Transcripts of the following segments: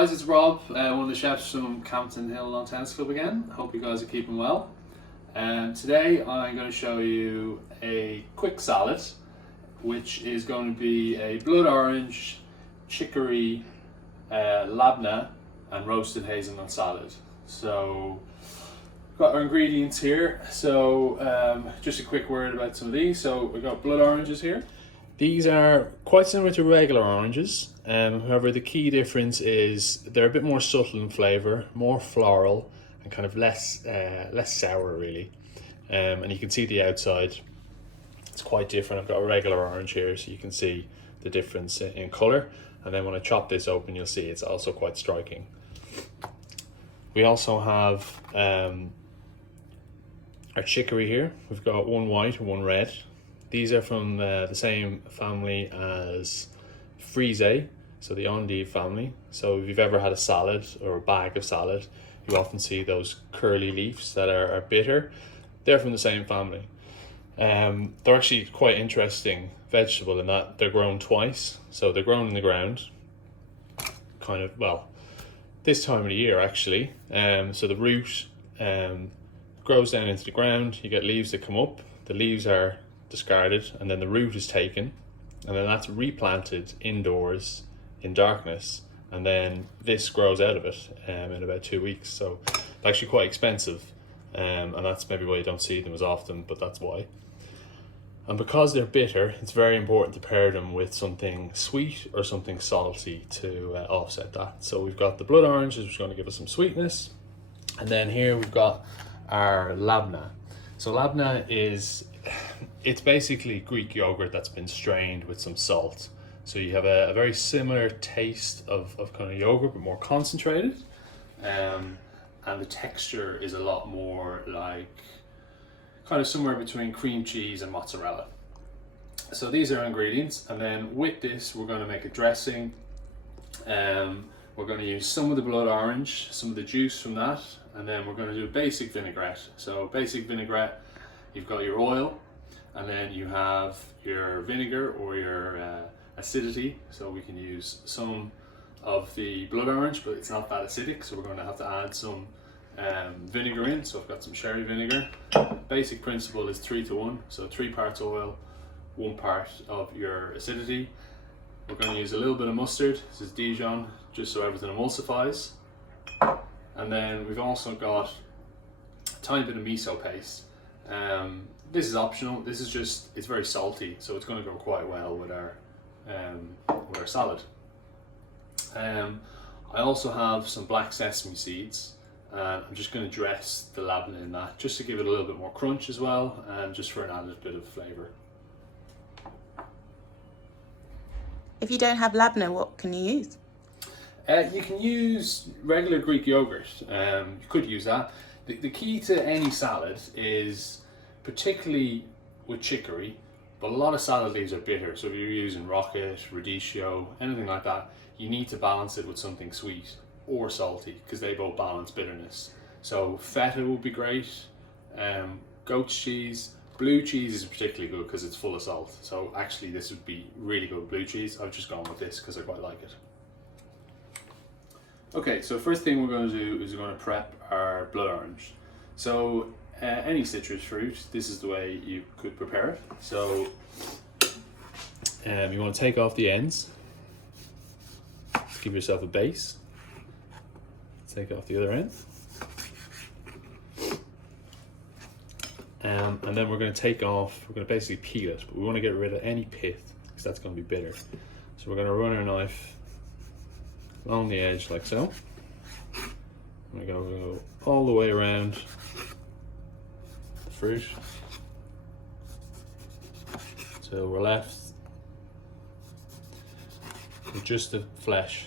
guys, it's Rob, one of the chefs from Campton Hill Lawn Tennis Club again. Hope you guys are keeping well. Today I'm going to show you a quick salad, which is going to be a blood orange, chicory, labneh and roasted hazelnut salad. So we've got our ingredients here. So just a quick word about some of these. So we've got blood oranges here. These are quite similar to regular oranges, however the key difference is they're a bit more subtle in flavour, more floral and kind of less sour really. And you can see the outside, it's quite different. I've got a regular orange here so you can see the difference in colour, and then when I chop this open you'll see it's also quite striking. We also have our chicory here. We've got one white and one red. These are from the same family as frise, so the endive family. So if you've ever had a salad or a bag of salad, you often see those curly leaves that are bitter. They're from the same family. They're actually quite interesting vegetable in that they're grown twice. So they're grown in the ground, kind of, well, this time of the year actually. So the root grows down into the ground, you get leaves that come up, the leaves are discarded, and then the root is taken, and then that's replanted indoors in darkness, and then this grows out of it in about 2 weeks. So it's actually quite expensive, and that's maybe why you don't see them as often, but that's why. And because they're bitter, it's very important to pair them with something sweet or something salty to offset that. So we've got the blood oranges, which is going to give us some sweetness, and then here we've got our labneh. So labneh it's basically Greek yogurt that's been strained with some salt. So you have a very similar taste of kind of yogurt, but more concentrated. And the texture is a lot more like kind of somewhere between cream cheese and mozzarella. So these are ingredients. And then with this, we're going to make a dressing. We're going to use some of the blood orange, some of the juice from that. And then we're going to do a basic vinaigrette. So basic vinaigrette, you've got your oil, and then you have your vinegar or your acidity. So we can use some of the blood orange, but it's not that acidic, so we're going to have to add some vinegar in. So I've got some sherry vinegar. Basic principle is 3 to 1, so 3 parts oil, 1 part of your acidity. We're going to use a little bit of mustard. This is Dijon, just so everything emulsifies. And then we've also got a tiny bit of miso paste. This is optional. This is just, it's very salty, so it's going to go quite well with our salad. I also have some black sesame seeds. I'm just going to dress the labneh in that, just to give it a little bit more crunch as well, and just for an added bit of flavour. If you don't have labneh, what can you use? You can use regular Greek yogurt. You could use that. The key to any salad is, particularly with chicory, but a lot of salad leaves are bitter. So if you're using rocket, radicchio, anything like that, you need to balance it with something sweet or salty, because they both balance bitterness. So feta would be great, goat's cheese, blue cheese is particularly good because it's full of salt. So actually this would be really good, blue cheese. I've just gone with this because I quite like it. Okay, so first thing we're going to do is we're going to prep our blood orange. So any citrus fruit, this is the way you could prepare it. So you want to take off the ends, give yourself a base, take off the other end, and then we're going to take off, we're going to basically peel it, but we want to get rid of any pith because that's going to be bitter. So we're going to run our knife along the edge like so. We're going to go all the way around the fruit till we're left with just the flesh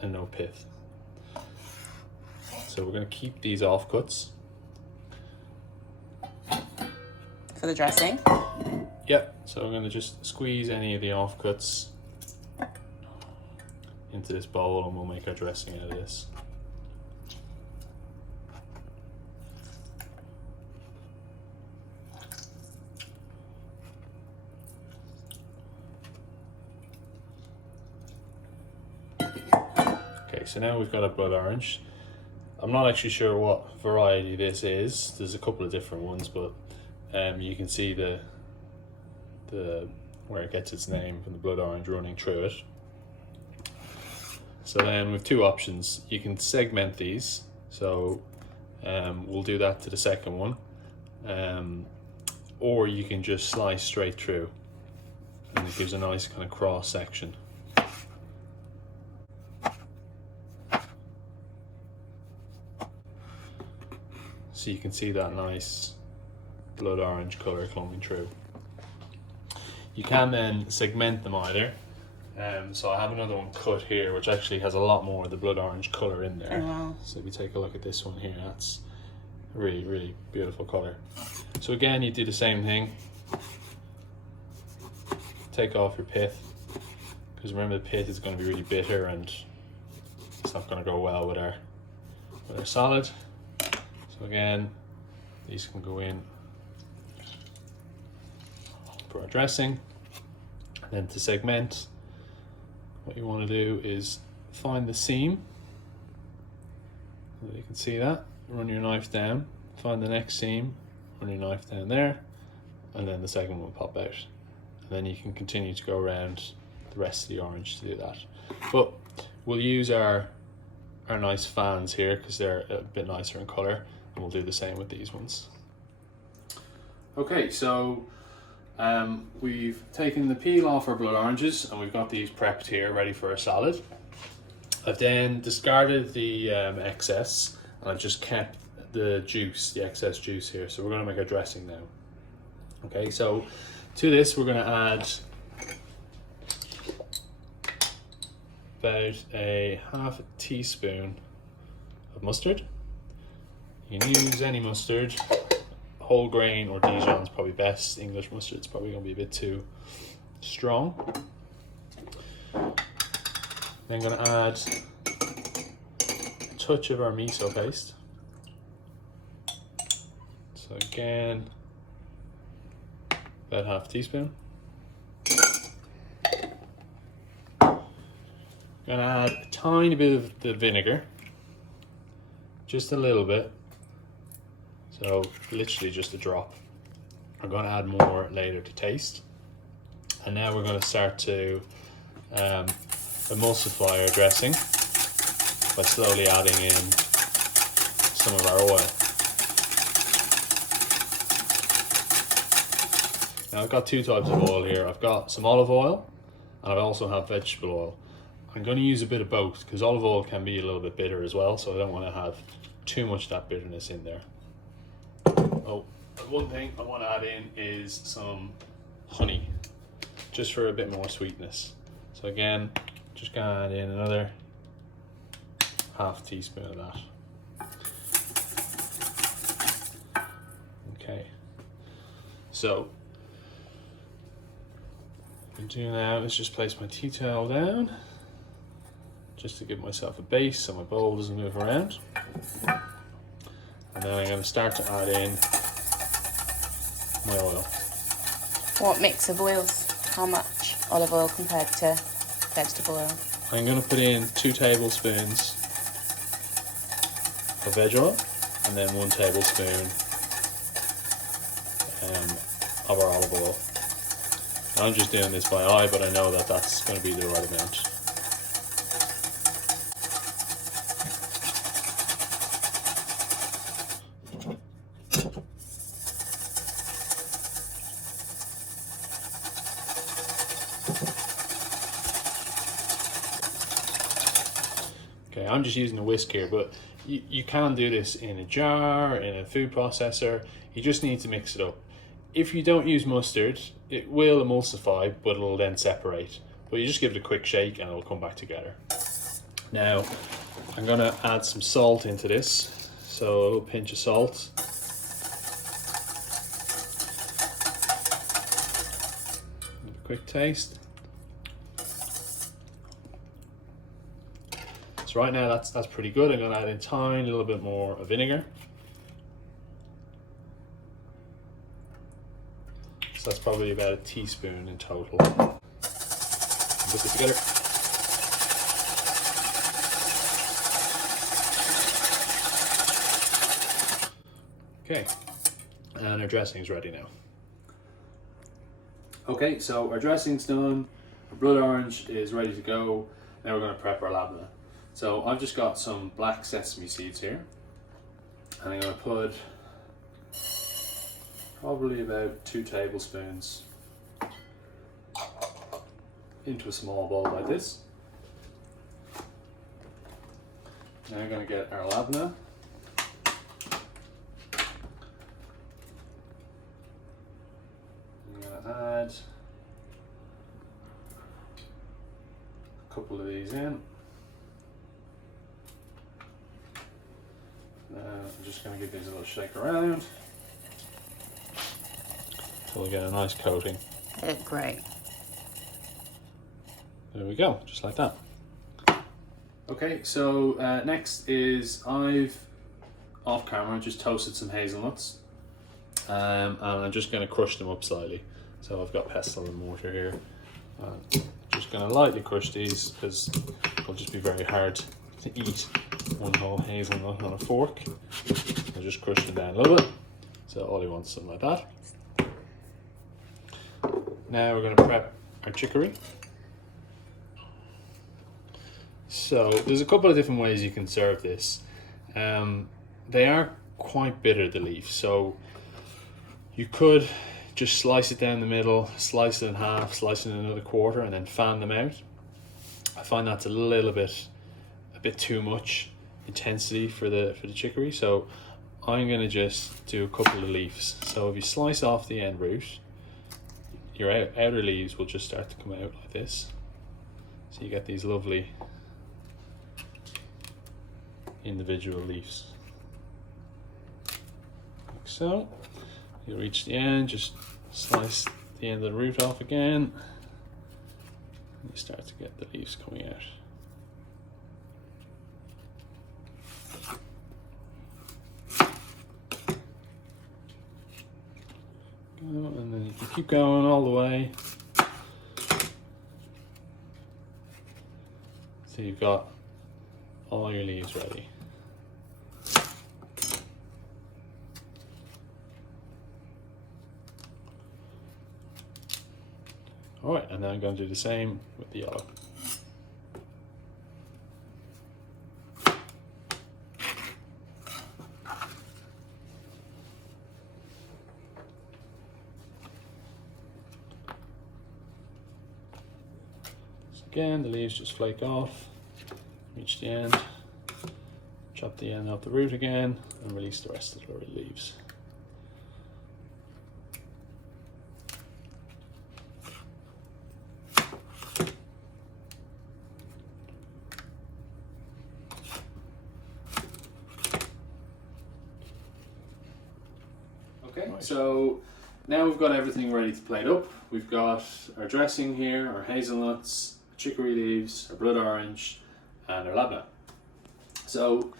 and no pith. So we're going to keep these offcuts For the dressing? Yep, so I'm going to just squeeze any of the offcuts into this bowl and we'll make our dressing out of this. so now we've got a blood orange. I'm not actually sure what variety this is. There's a couple of different ones, but you can see the where it gets its name from the blood orange running through it. So then with two options, you can segment these. So we'll do that to the second one, or you can just slice straight through, and it gives a nice kind of cross section. So you can see that nice blood orange colour coming through. You can then segment them either. So I have another one cut here, which actually has a lot more of the blood orange colour in there. Oh, wow. So if you take a look at this one here, that's a really, really beautiful colour. So again, you do the same thing. Take off your pith, because remember the pith is going to be really bitter and it's not going to go well with our salad. So again, these can go in for our dressing. And then to segment, what you want to do is find the seam. So you can see that. Run your knife down, find the next seam, run your knife down there, and then the second one will pop out. And then you can continue to go around the rest of the orange to do that. But we'll use our nice fans here because they're a bit nicer in colour, and we'll do the same with these ones. Okay, so we've taken the peel off our blood oranges and we've got these prepped here ready for a salad. I've then discarded the excess, and I've just kept the juice, the excess juice here. So we're going to make our dressing now. Okay, so to this we're going to add about a half a teaspoon of mustard. You can use any mustard. Whole grain or Dijon's probably best. English mustard's probably going to be a bit too strong. Then I'm going to add a touch of our miso paste. So again, about half a teaspoon. I'm going to add a tiny bit of the vinegar, just a little bit. So literally just a drop. I'm going to add more later to taste. And now we're going to start to emulsify our dressing by slowly adding in some of our oil. Now I've got two types of oil here. I've got some olive oil and I also have vegetable oil. I'm going to use a bit of both because olive oil can be a little bit bitter as well, so I don't want to have too much of that bitterness in there. Oh, one thing I want to add in is some honey, just for a bit more sweetness. So again, just going to add in another half teaspoon of that. Okay, so what I'm doing now is just place my tea towel down, just to give myself a base so my bowl doesn't move around. And then I'm going to start to add in my oil. What mix of oils? How much olive oil compared to vegetable oil? I'm going to put in 2 tablespoons of veg oil and then 1 tablespoon of our olive oil. Now I'm just doing this by eye, but I know that that's going to be the right amount. Okay, I'm just using a whisk here, but you can do this in a jar, in a food processor. You just need to mix it up. If you don't use mustard, it will emulsify, but it'll then separate. But you just give it a quick shake and it'll come back together. Now, I'm gonna add some salt into this. So a little pinch of salt. Give it a quick taste. So right now that's pretty good. I'm going to add in a tiny little bit more of vinegar. So that's probably about a teaspoon in total. Put it together. Okay, and our dressing is ready now. Okay, so our dressing's done, our blood orange is ready to go. Now we're going to prep our labneh. So I've just got some black sesame seeds here, and I'm going to put probably about 2 tablespoons into a small bowl like this. Now we're going to get our labneh. I'm going to add a couple of these in. I'm just going to give these a little shake around so we get a nice coating. They look great. There we go, just like that. Okay, so next is I've, off camera, just toasted some hazelnuts, and I'm just going to crush them up slightly. So I've got pestle and mortar here. Just going to lightly crush these because it'll just be very hard to eat one whole hazelnut on a fork. I'll just crush them down a little bit. So all you want is something like that. Now we're going to prep our chicory. So there's a couple of different ways you can serve this. They are quite bitter, the leaves, so you could just slice it down the middle, slice it in half, slice it in another quarter, and then fan them out. I find that's a bit too much intensity for the chicory, so I'm going to just do a couple of leaves. So if you slice off the end root, your outer leaves will just start to come out like this. So you get these lovely individual leaves, like so. You reach the end, just slice the end of the root off again, and you start to get the leaves coming out. And then you can keep going all the way so you've got all your leaves ready. Alright, and then I'm going to do the same with the yellow. So again, the leaves just flake off, reach the end, chop the end off the root again, and release the rest of the leaves. Okay, so now we've got everything ready to plate up. We've got our dressing here, our hazelnuts, chicory leaves, our blood orange, and our labneh. So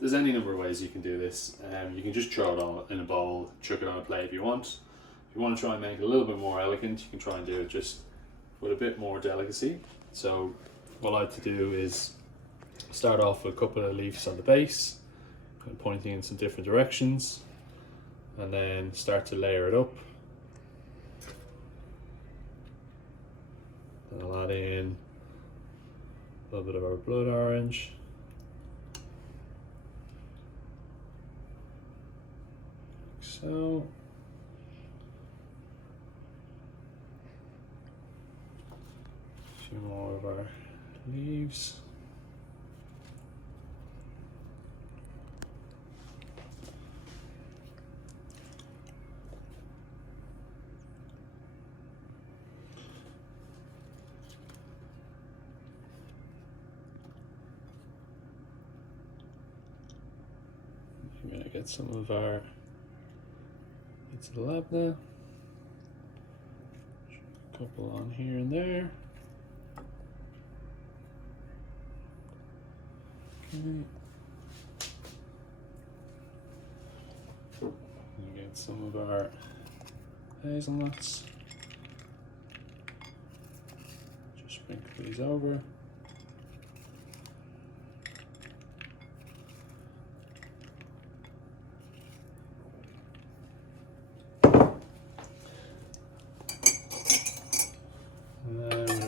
there's any number of ways you can do this. You can just throw it on in a bowl, chuck it on a plate if you want. If you want to try and make it a little bit more elegant, you can try and do it just with a bit more delicacy. So what I like to do is start off with a couple of leaves on the base, and pointing in some different directions, and then start to layer it up. And I'll add in a little bit of our blood orange. Like so. A few more of our leaves. I'm going to get some of our bits of labneh, a couple on here and there. Okay. And get some of our hazelnuts. Just sprinkle these over.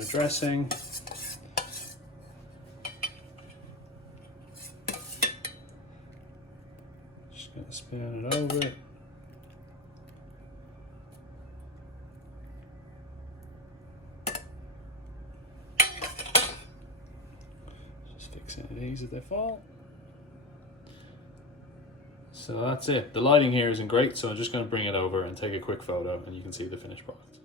dressing. Just gonna spoon it over it. Just fixing these as they fall. So that's it. The lighting here isn't great, so I'm just going to bring it over and take a quick photo and you can see the finished product.